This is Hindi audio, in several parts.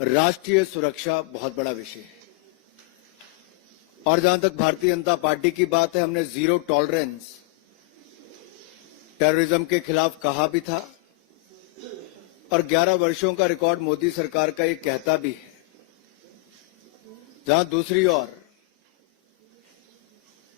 राष्ट्रीय सुरक्षा बहुत बड़ा विषय है और जहां तक भारतीय जनता पार्टी की बात है, हमने जीरो टॉलरेंस टेररिज्म के खिलाफ कहा भी था और 11 वर्षों का रिकॉर्ड मोदी सरकार का ये कहता भी है। जहां दूसरी ओर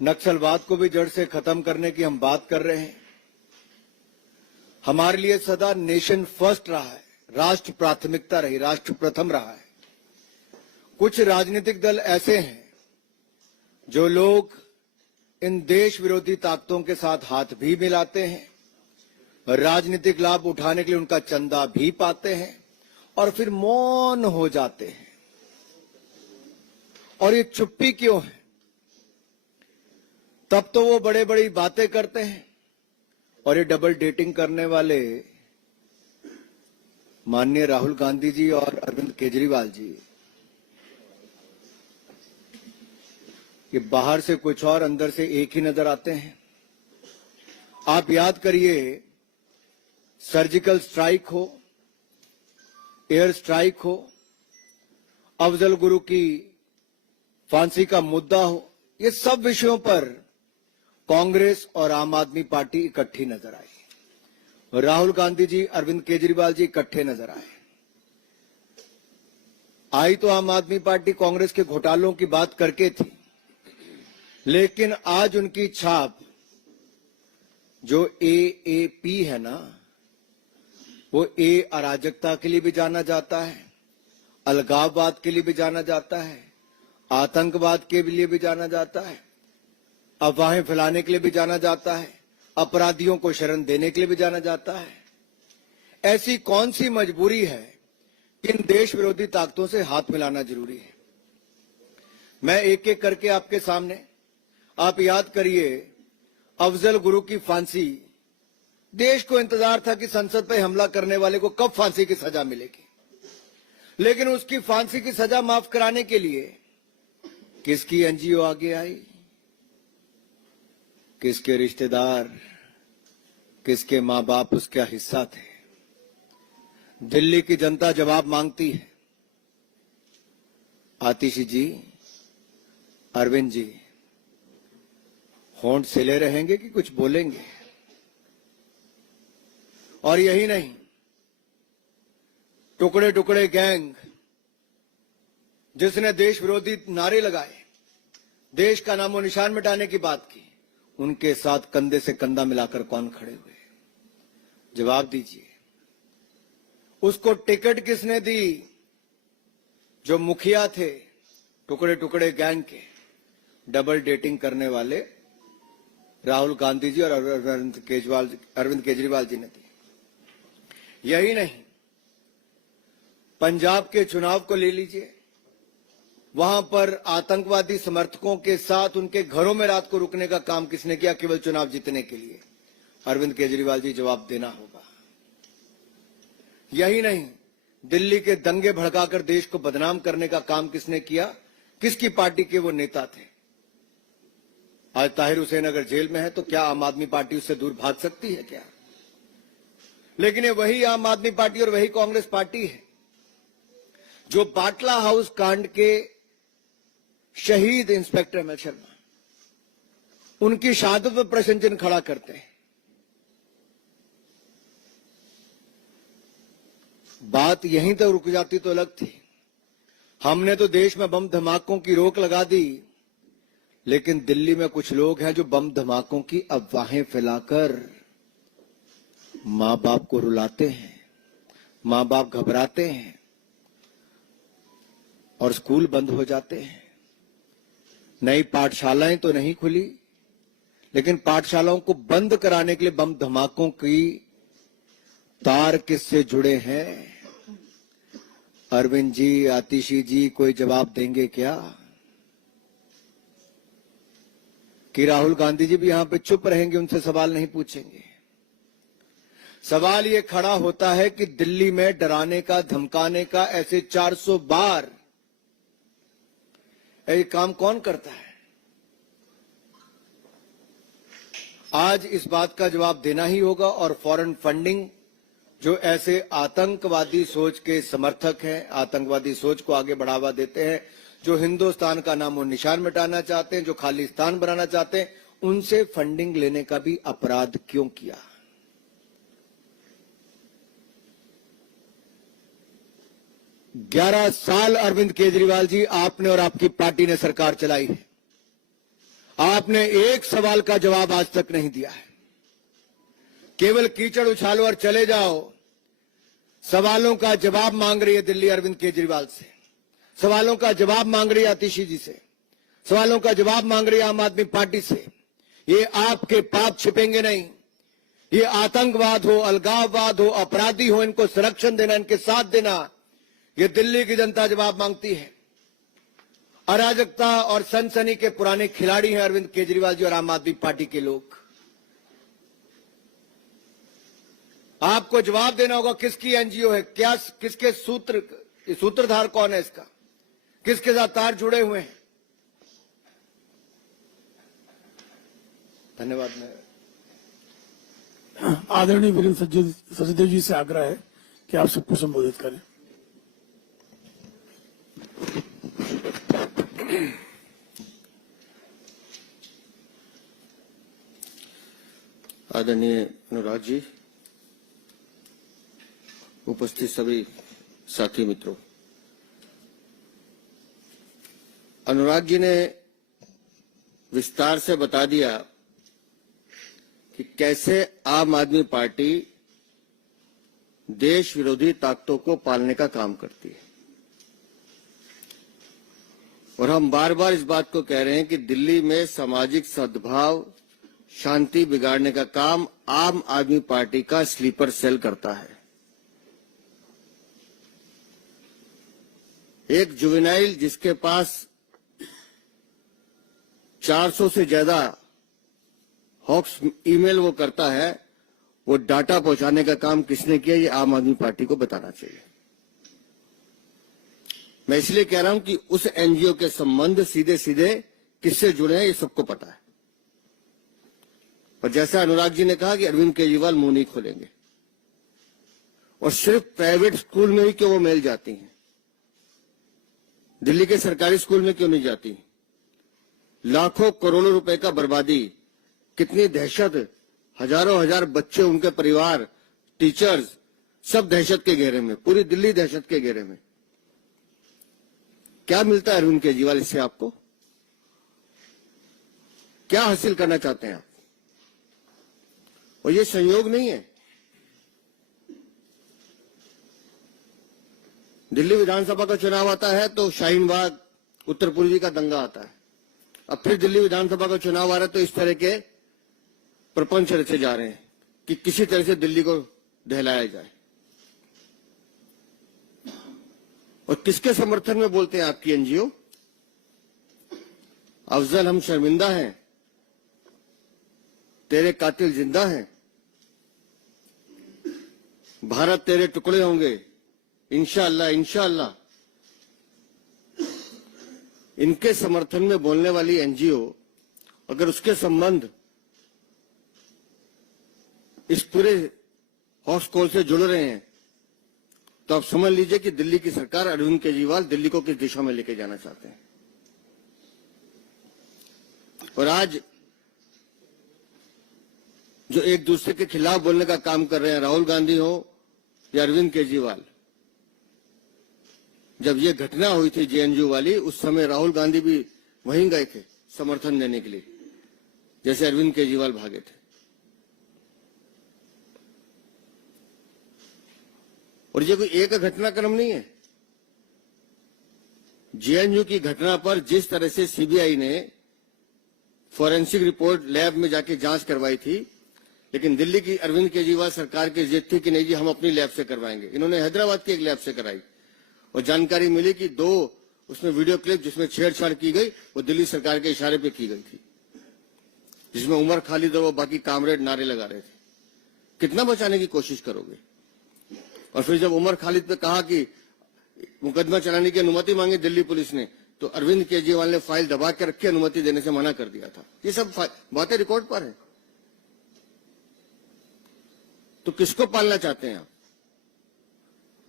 नक्सलवाद को भी जड़ से खत्म करने की हम बात कर रहे हैं। हमारे लिए सदा नेशन फर्स्ट रहा है, राष्ट्र प्राथमिकता रही, राष्ट्र प्रथम रहा है। कुछ राजनीतिक दल ऐसे हैं जो लोग इन देश विरोधी ताकतों के साथ हाथ भी मिलाते हैं, राजनीतिक लाभ उठाने के लिए उनका चंदा भी पाते हैं और फिर मौन हो जाते हैं। और ये चुप्पी क्यों है? तब तो वो बड़े बड़ी बातें करते हैं और ये डबल डेटिंग करने वाले माननीय राहुल गांधी जी और अरविंद केजरीवाल जी, ये बाहर से कुछ और अंदर से एक ही नजर आते हैं। आप याद करिए, सर्जिकल स्ट्राइक हो, एयर स्ट्राइक हो, अफजल गुरु की फांसी का मुद्दा हो, ये सब विषयों पर कांग्रेस और आम आदमी पार्टी इकट्ठी नजर आई। राहुल गांधी जी, अरविंद केजरीवाल जी इकट्ठे नजर आए। आई तो आम आदमी पार्टी कांग्रेस के घोटालों की बात करके थी, लेकिन आज उनकी छाप जो एएपी है ना, वो अराजकता के लिए भी जाना जाता है, अलगाववाद के लिए भी जाना जाता है, आतंकवाद के लिए भी जाना जाता है, अफवाहें फैलाने के लिए भी जाना जाता है, अपराधियों को शरण देने के लिए भी जाना जाता है। ऐसी कौन सी मजबूरी है कि इन देश विरोधी ताकतों से हाथ मिलाना जरूरी है? मैं एक एक करके आपके सामने, आप याद करिए, अफजल गुरु की फांसी, देश को इंतजार था कि संसद पर हमला करने वाले को कब फांसी की सजा मिलेगी, लेकिन उसकी फांसी की सजा माफ कराने के लिए किसकी एनजीओ आगे आई, किसके रिश्तेदार, किसके मां बाप उसका हिस्सा थे? दिल्ली की जनता जवाब मांगती है। आतिशी जी, अरविंद जी, होंठ सिले रहेंगे कि कुछ बोलेंगे? और यही नहीं, टुकड़े टुकड़े गैंग जिसने देश विरोधी नारे लगाए, देश का नामो निशान मिटाने की बात की, उनके साथ कंधे से कंधा मिलाकर कौन खड़े हुए? जवाब दीजिए। उसको टिकट किसने दी? जो मुखिया थे टुकड़े टुकड़े गैंग के, डबल डेटिंग करने वाले राहुल गांधी जी और अरविंद केजरीवाल जी ने दी। यही नहीं, पंजाब के चुनाव को ले लीजिए, वहां पर आतंकवादी समर्थकों के साथ उनके घरों में रात को रुकने का काम किसने किया केवल चुनाव जीतने के लिए? अरविंद केजरीवाल जी, जवाब देना होगा। यही नहीं, दिल्ली के दंगे भड़काकर देश को बदनाम करने का काम किसने किया? किसकी पार्टी के वो नेता थे? आज ताहिर हुसैन अगर जेल में है तो क्या आम आदमी पार्टी उससे दूर भाग सकती है क्या? लेकिन ये वही आम आदमी पार्टी और वही कांग्रेस पार्टी है जो बाटला हाउस कांड के शहीद इंस्पेक्टर एमएल शर्मा, उनकी शहादत पर प्रश्न चिन्ह खड़ा करते हैं। बात यहीं तक रुक जाती तो अलग थी। हमने तो देश में बम धमाकों की रोक लगा दी, लेकिन दिल्ली में कुछ लोग हैं जो बम धमाकों की अफवाहें फैलाकर मां बाप को रुलाते हैं, मां बाप घबराते हैं और स्कूल बंद हो जाते हैं। नई पाठशालाएं तो नहीं खुली, लेकिन पाठशालाओं को बंद कराने के लिए बम धमाकों की तार किससे जुड़े हैं? अरविंद जी, आतिशी जी, कोई जवाब देंगे क्या? कि राहुल गांधी जी भी यहां पे चुप रहेंगे, उनसे सवाल नहीं पूछेंगे? सवाल ये खड़ा होता है कि दिल्ली में डराने का, धमकाने का ऐसे 400 बार ये काम कौन करता है? आज इस बात का जवाब देना ही होगा और फॉरेन फंडिंग जो ऐसे आतंकवादी सोच के समर्थक हैं, आतंकवादी सोच को आगे बढ़ावा देते हैं, जो हिंदुस्तान का नामो निशान मिटाना चाहते हैं, जो खालिस्तान बनाना चाहते हैं, उनसे फंडिंग लेने का भी अपराध क्यों किया? ग्यारह साल अरविंद केजरीवाल जी आपने और आपकी पार्टी ने सरकार चलाई है। आपने एक सवाल का जवाब आज तक नहीं दिया है। केवल कीचड़ उछालो और चले जाओ। सवालों का जवाब मांग रही है दिल्ली अरविंद केजरीवाल से, सवालों का जवाब मांग रही है आतिशी जी से, सवालों का जवाब मांग रही है आम आदमी पार्टी से। ये आपके पाप छिपेंगे नहीं। ये आतंकवाद हो, अलगाववाद हो, अपराधी हो, इनको संरक्षण देना, इनके साथ देना, ये दिल्ली की जनता जवाब मांगती है। अराजकता और सनसनी के पुराने खिलाड़ी हैं अरविंद केजरीवाल जी और आम आदमी पार्टी के लोग। आपको जवाब देना होगा किसकी एनजीओ है, क्या, किसके सूत्रधार कौन है इसका, किसके साथ तार जुड़े हुए हैं। धन्यवाद। आदरणीय वीरेंद्र सचदेव जी से आग्रह है कि आप सबको संबोधित करें। आदरणीय अनुराग जी, उपस्थित सभी साथी मित्रों, अनुराग जी ने विस्तार से बता दिया कि कैसे आम आदमी पार्टी देश विरोधी ताकतों को पालने का काम करती है। और हम बार बार इस बात को कह रहे हैं कि दिल्ली में सामाजिक सद्भाव, शांति बिगाड़ने का काम आम आदमी पार्टी का स्लीपर सेल करता है। एक जुवेनाइल जिसके पास 400 से ज्यादा हॉक्स ईमेल वो करता है, वो डाटा पहुंचाने का काम किसने किया, ये आम आदमी पार्टी को बताना चाहिए। मैं इसलिए कह रहा हूं कि उस एनजीओ के संबंध सीधे सीधे किससे जुड़े हैं ये सबको पता है। और जैसा अनुराग जी ने कहा कि अरविंद केजरीवाल मुंह नहीं खोलेंगे, और सिर्फ प्राइवेट स्कूल में ही क्यों वो मेल जाती हैं, दिल्ली के सरकारी स्कूल में क्यों नहीं जाती? लाखों करोड़ों रुपए का बर्बादी, कितनी दहशत, हजारों हजार बच्चे, उनके परिवार, टीचर्स, सब दहशत के घेरे में, पूरी दिल्ली दहशत के घेरे में। क्या मिलता है अरविंद केजरीवाल इससे? आपको क्या हासिल करना चाहते हैं आप? और ये संयोग नहीं है। दिल्ली विधानसभा का चुनाव आता है तो शाहीन बाग, उत्तर पूर्वी का दंगा आता है। अब फिर दिल्ली विधानसभा का चुनाव आ रहा है तो इस तरह के प्रपंच रचे जा रहे हैं कि किसी तरह से दिल्ली को दहलाया जाए। और किसके समर्थन में बोलते हैं आपकी एनजीओ? अफजल हम शर्मिंदा हैं, तेरे कातिल जिंदा हैं, भारत तेरे टुकड़े होंगे, इंशाअल्लाह इंशाअल्लाह। इनके समर्थन में बोलने वाली एनजीओ अगर उसके संबंध इस पूरे हॉक्स कॉल से जुड़ रहे हैं तो आप समझ लीजिए कि दिल्ली की सरकार, अरविंद केजरीवाल दिल्ली को किस दिशा में लेके जाना चाहते हैं। और आज जो एक दूसरे के खिलाफ बोलने का काम कर रहे हैं, राहुल गांधी हो या अरविंद केजरीवाल, जब ये घटना हुई थी जेएनयू वाली, उस समय राहुल गांधी भी वहीं गए थे समर्थन देने के लिए, जैसे अरविंद केजरीवाल भागे थे। और ये कोई एक घटनाक्रम नहीं है। जेएनयू की घटना पर जिस तरह से सीबीआई ने फॉरेंसिक रिपोर्ट लैब में जाके जांच करवाई थी, लेकिन दिल्ली की अरविंद केजरीवाल सरकार की जिद थी कि नहीं जी हम अपनी लैब से करवाएंगे। इन्होंने हैदराबाद की एक लैब से कराई और जानकारी मिली कि 2 उसमें वीडियो क्लिप जिसमें छेड़छाड़ की गई वो दिल्ली सरकार के इशारे पे की गई थी, जिसमें उमर खालिद और वो बाकी कामरेड नारे लगा रहे थे। कितना बचाने की कोशिश करोगे? और फिर जब उमर खालिद पे कहा कि मुकदमा चलाने की अनुमति मांगी दिल्ली पुलिस ने, तो अरविंद केजरीवाल ने फाइल दबा के रखी, अनुमति देने से मना कर दिया था। ये सब बातें रिकॉर्ड पर है। तो किसको पालना चाहते हैं आप?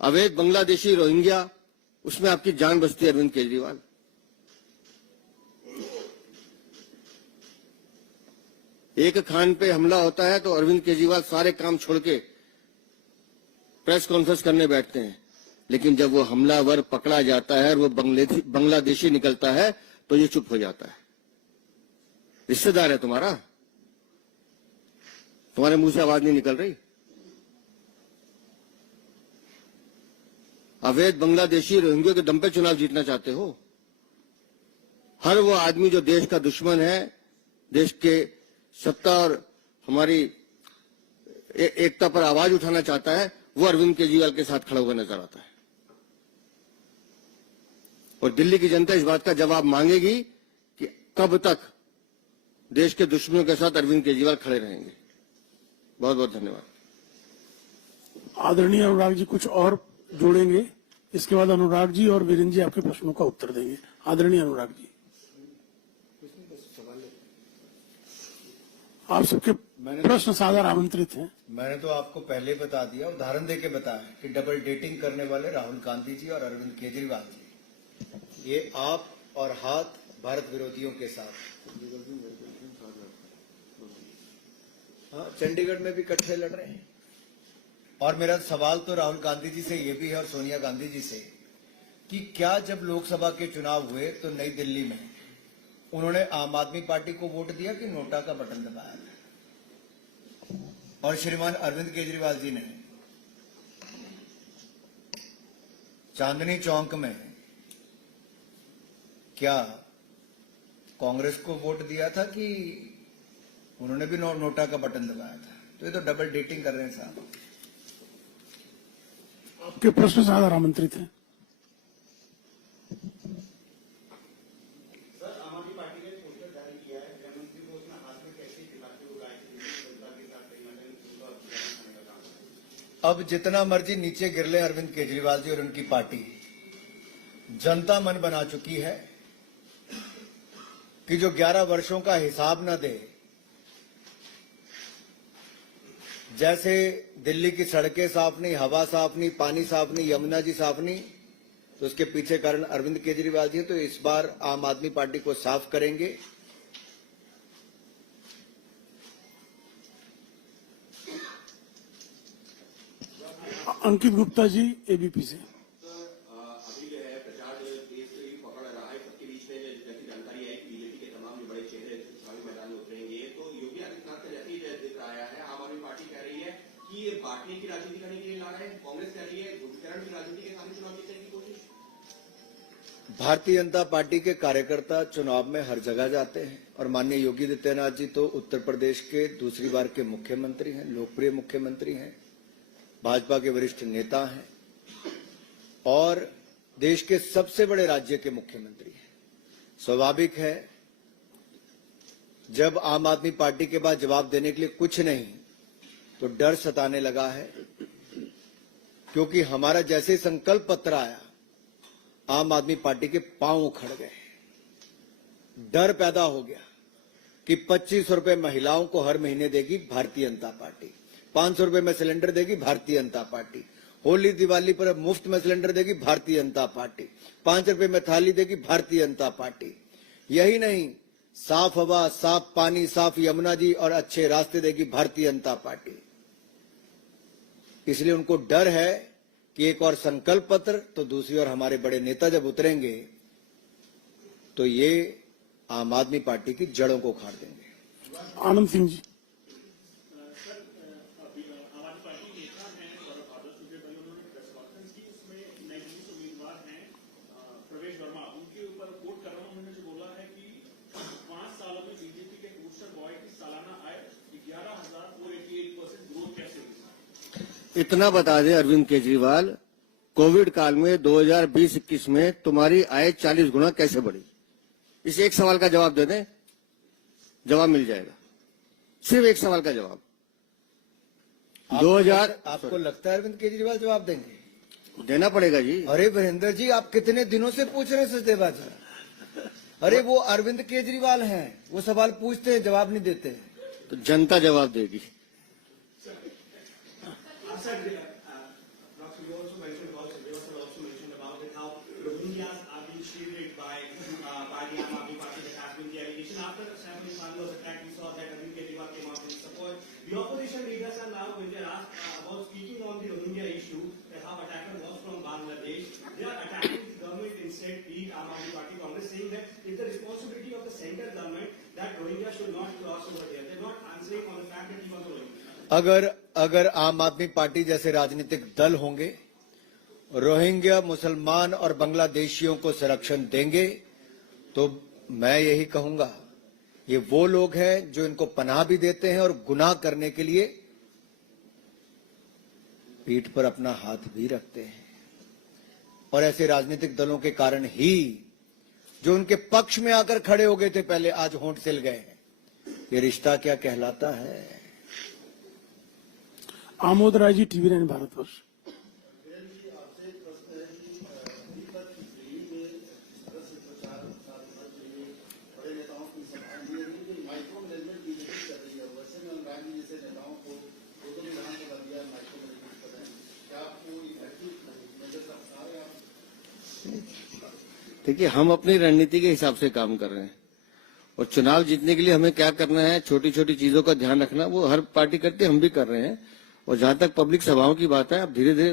अवैध बांग्लादेशी रोहिंग्या, उसमें आपकी जान बचती है अरविंद केजरीवाल। एक खान पे हमला होता है तो अरविंद केजरीवाल सारे काम छोड़ के प्रेस कॉन्फ्रेंस करने बैठते हैं, लेकिन जब वो हमलावर पकड़ा जाता है और वो बांग्लादेशी निकलता है तो ये चुप हो जाता है। रिश्तेदार है तुम्हारा, तुम्हारे मुंह से आवाज नहीं निकल रही। अवैध बांग्लादेशी रोहिंग्या के दम पे चुनाव जीतना चाहते हो। हर वो आदमी जो देश का दुश्मन है, देश के सत्ता और हमारी एकता पर आवाज उठाना चाहता है, वो अरविंद केजरीवाल के साथ खड़ा हुआ नजर आता है। और दिल्ली की जनता इस बात का जवाब मांगेगी कि कब तक देश के दुश्मनों के साथ अरविंद केजरीवाल खड़े रहेंगे। बहुत बहुत धन्यवाद। आदरणीय अनुराग जी कुछ और जोड़ेंगे, इसके बाद अनुराग जी और वीरेंद्र जी आपके प्रश्नों का उत्तर देंगे। आदरणीय अनुराग जी, आप सबके प्रश्न सादर आमंत्रित हैं। मैंने तो आपको पहले बता दिया, उदाहरण देके बताया कि डबल डेटिंग करने वाले राहुल गांधी जी और अरविंद केजरीवाल जी, ये आप और हाथ भारत विरोधियों के साथ। हाँ, चंडीगढ़ में भी इकट्ठे लड़ रहे हैं। और मेरा सवाल तो राहुल गांधी जी से ये भी है और सोनिया गांधी जी से कि क्या जब लोकसभा के चुनाव हुए तो नई दिल्ली में उन्होंने आम आदमी पार्टी को वोट दिया कि नोटा का बटन दबाया था? और श्रीमान अरविंद केजरीवाल जी ने चांदनी चौक में क्या कांग्रेस को वोट दिया था कि उन्होंने भी नोटा का बटन दबाया था? तो ये तो डबल डेटिंग कर रहे हैं साहब। आपके प्रश्न सादर आमंत्रित हैं। अब जितना मर्जी नीचे गिर ले अरविंद केजरीवाल जी और उनकी पार्टी, जनता मन बना चुकी है कि जो 11 वर्षों का हिसाब न दे, जैसे दिल्ली की सड़कें साफ नहीं, हवा साफ नहीं, पानी साफ नहीं, यमुना जी साफ नहीं, तो उसके पीछे कारण अरविंद केजरीवाल जी। तो इस बार आम आदमी पार्टी को साफ करेंगे। अंकित गुप्ता जी, एबीपी से। अभी जो है प्रचार तेज से पकड़ रहा है, सबके बीच में जैसी जानकारी आई कि बीजेपी के तमाम जो बड़े चेहरे चुनावी मैदान में उतरेंगे, तो योगी आदित्यनाथ का जैसे ही जिक्र आया है, आम आदमी पार्टी कह रही है कि ये बांटने की राजनीति करने के लिए ला रहे हैं, कांग्रेस कह रही है ध्रुवीकरण की राजनीति के सामने चुनाव जीतने की कोशिश। भारतीय जनता पार्टी के कार्यकर्ता चुनाव में हर जगह जाते हैं और माननीय योगी आदित्यनाथ जी तो उत्तर प्रदेश के दूसरी बार के मुख्यमंत्री हैं, लोकप्रिय मुख्यमंत्री हैं, भाजपा के वरिष्ठ नेता हैं और देश के सबसे बड़े राज्य के मुख्यमंत्री हैं। स्वाभाविक है जब आम आदमी पार्टी के पास जवाब देने के लिए कुछ नहीं तो डर सताने लगा है, क्योंकि हमारा जैसे संकल्प पत्र आया आम आदमी पार्टी के पांव उखड़ गए। डर पैदा हो गया कि 2500 रुपए महिलाओं को हर महीने देगी भारतीय जनता पार्टी, 500 रुपए में सिलेंडर देगी भारतीय जनता पार्टी, होली दिवाली पर मुफ्त में सिलेंडर देगी भारतीय जनता पार्टी, 5 रुपए में थाली देगी भारतीय जनता पार्टी। यही नहीं, साफ हवा, साफ पानी, साफ यमुना जी और अच्छे रास्ते देगी भारतीय जनता पार्टी। इसलिए उनको डर है कि एक और संकल्प पत्र तो दूसरी ओर हमारे बड़े नेता जब उतरेंगे तो ये आम आदमी पार्टी की जड़ों को उखाड़ देंगे। आनंद सिंह जी। इतना बता दे अरविंद केजरीवाल, कोविड काल में 2020-21 में तुम्हारी आय 40 गुना कैसे बढ़ी? इस एक सवाल का जवाब दे दें, जवाब मिल जाएगा। सिर्फ एक सवाल का जवाब। 2000 आपको लगता है अरविंद केजरीवाल जवाब देंगे? देना पड़ेगा जी। अरे वीरेंद्र जी, आप कितने दिनों से पूछ रहे हैं सचदेवा जी? अरे वो अरविंद केजरीवाल हैं, वो सवाल पूछते हैं जवाब नहीं देते, तो जनता जवाब देगी। Sir, you also mentioned initiated by the Aam Aadmi Party that has been the allegation. After Sam Mani was attacked, we saw that Arvind Kejriwal came out in support. The opposition leaders are now, when they are asked about speaking on the Rohingya issue, that how attacker was from Bangladesh, they are attacking the government instead, be it Aam Aadmi Party Congress, saying that it's the responsibility of the central government that Rohingya should not cross over there. They're not answering on the fact that he was a Rohingya. अगर आम आदमी पार्टी जैसे राजनीतिक दल होंगे, रोहिंग्या मुसलमान और बांग्लादेशियों को संरक्षण देंगे, तो मैं यही कहूंगा, ये वो लोग हैं जो इनको पनाह भी देते हैं और गुनाह करने के लिए पीठ पर अपना हाथ भी रखते हैं। और ऐसे राजनीतिक दलों के कारण ही जो उनके पक्ष में आकर खड़े हो गए थे पहले, आज होंठ सिल गए। ये रिश्ता क्या कहलाता है? आमोद राय जी, टीवी9 भारतवर्ष। देखिए, हम अपनी रणनीति के हिसाब से काम कर रहे हैं और चुनाव जीतने के लिए हमें क्या करना है, छोटी छोटी चीजों का ध्यान रखना, वो हर पार्टी करती है, हम भी कर रहे हैं। और जहां तक पब्लिक सभाओं की बात है, अब धीरे धीरे